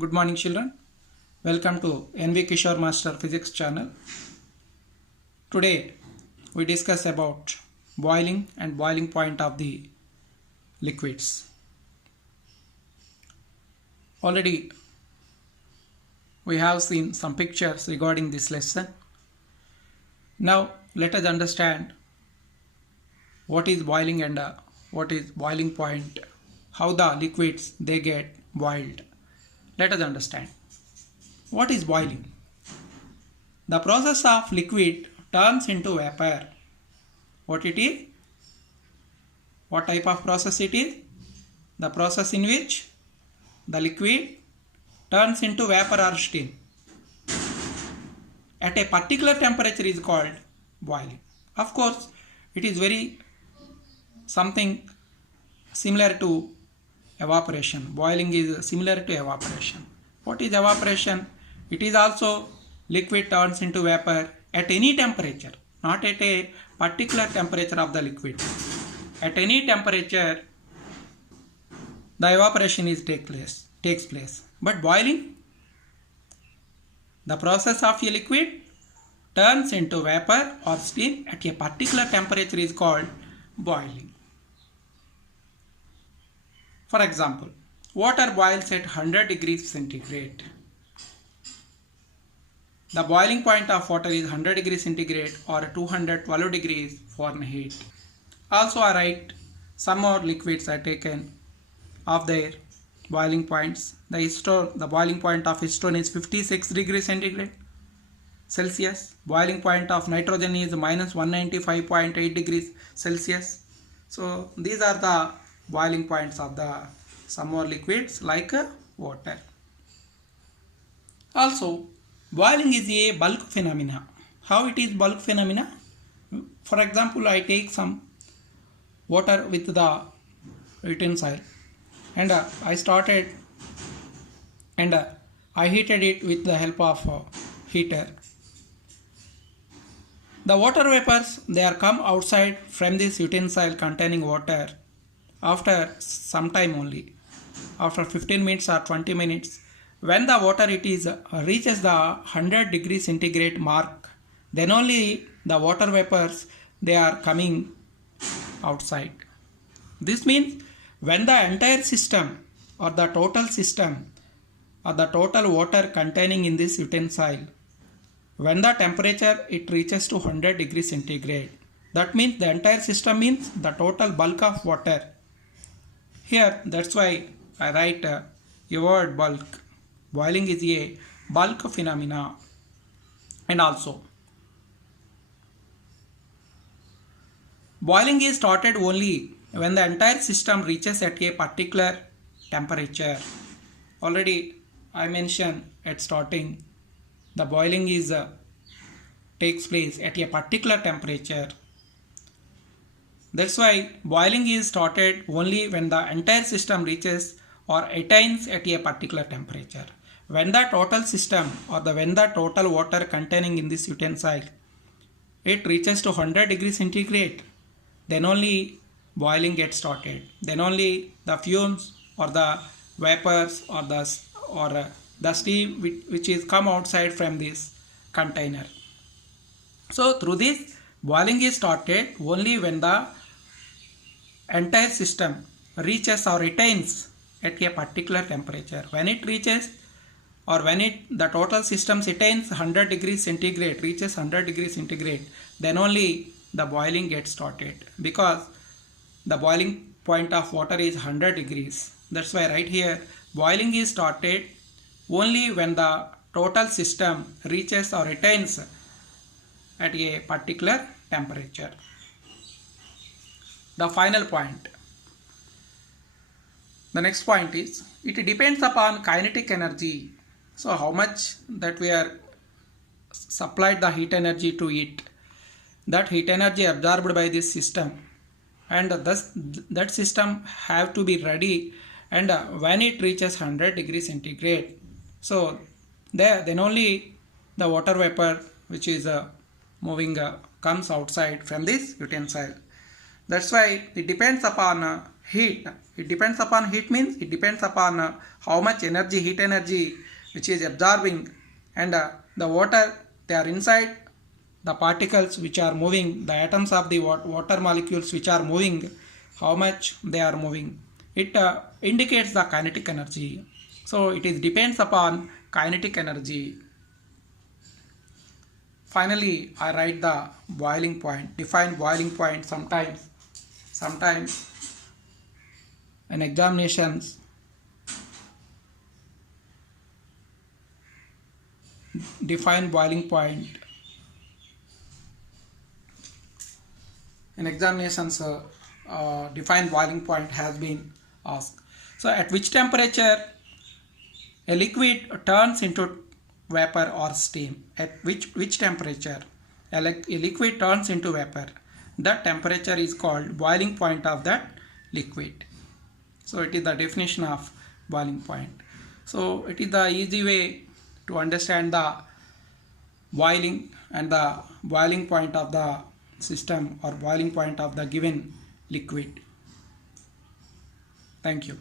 Good morning, children. Welcome to NV Kishore Master Physics channel. Today we discuss about boiling and boiling point of the liquids. Already we have seen some pictures regarding this lesson. Now let us understand what is boiling and what is boiling point, how the liquids they get boiled. Let us understand. What is boiling? The process of liquid turns into vapor. What it is? What type of process it is? The process in which the liquid turns into vapor or steam at a particular temperature is called boiling. Of course, it is very something similar to evaporation. Boiling is similar to evaporation. What is evaporation? It is also liquid turns into vapor at any temperature, not at a particular temperature of the liquid. At any temperature, the evaporation takes place. But boiling, the process of a liquid turns into vapor or steam at a particular temperature is called boiling. For example, water boils at 100 degrees centigrade. The boiling point of water is 100 degrees centigrade or 212 degrees Fahrenheit. Also, I write some more liquids are taken of their boiling points. The boiling point of stone is 56 degrees centigrade Celsius. Boiling point of nitrogen is minus 195.8 degrees Celsius. So these are the boiling points of the some more liquids like water. Also, boiling is a bulk phenomena. How it is bulk phenomena? For example, I take some water with the utensil and I started and I heated it with the help of heater. The water vapors they are come outside from this utensil containing water after some time only, after 15 minutes or 20 minutes. When the water reaches the 100 degrees centigrade mark, then only the water vapors they are coming outside. This means when the entire system or the total system or the total water containing in this utensil, when the temperature it reaches to 100 degrees centigrade, that means the entire system means the total bulk of water. Here that's why I write a word bulk. Boiling is a bulk phenomena. And also boiling is started only when the entire system reaches at a particular temperature. Already I mentioned at starting the boiling is takes place at a particular temperature. That's why boiling is started only when the entire system reaches or attains at a particular temperature. When the total system or when the total water containing in this utensil it reaches to 100 degrees centigrade, then only boiling gets started. Then only the fumes or the vapors or the steam which is come outside from this container. So through this boiling is started only when the entire system reaches or attains at a particular temperature. When it reaches or when the total system attains 100 degrees centigrade, reaches 100 degrees centigrade, then only the boiling gets started, because the boiling point of water is 100 degrees. That's why right here boiling is started only when the total system reaches or attains at a particular temperature. The final point. The next point is it depends upon kinetic energy. So how much that we are supplied the heat energy to it, that heat energy absorbed by this system, and thus that system have to be ready, and when it reaches 100 degrees centigrade, so then only the water vapor which is moving comes outside from this utensil. That's why it depends upon Heat. It depends upon heat means it depends upon how much energy, heat energy which is absorbing, and the water, they are inside the particles which are moving, the atoms of the water molecules which are moving, how much they are moving. It indicates the kinetic energy. So it is depends upon kinetic energy. Finally, I write the boiling point. Define boiling point. Sometimes in examinations define boiling point. In examinations, define boiling point has been asked. So at which temperature a liquid turns into vapor or steam? At which temperature a liquid turns into vapor? That temperature is called boiling point of that liquid. So it is the definition of boiling point. So it is the easy way to understand the boiling and the boiling point of the system or boiling point of the given liquid. Thank you.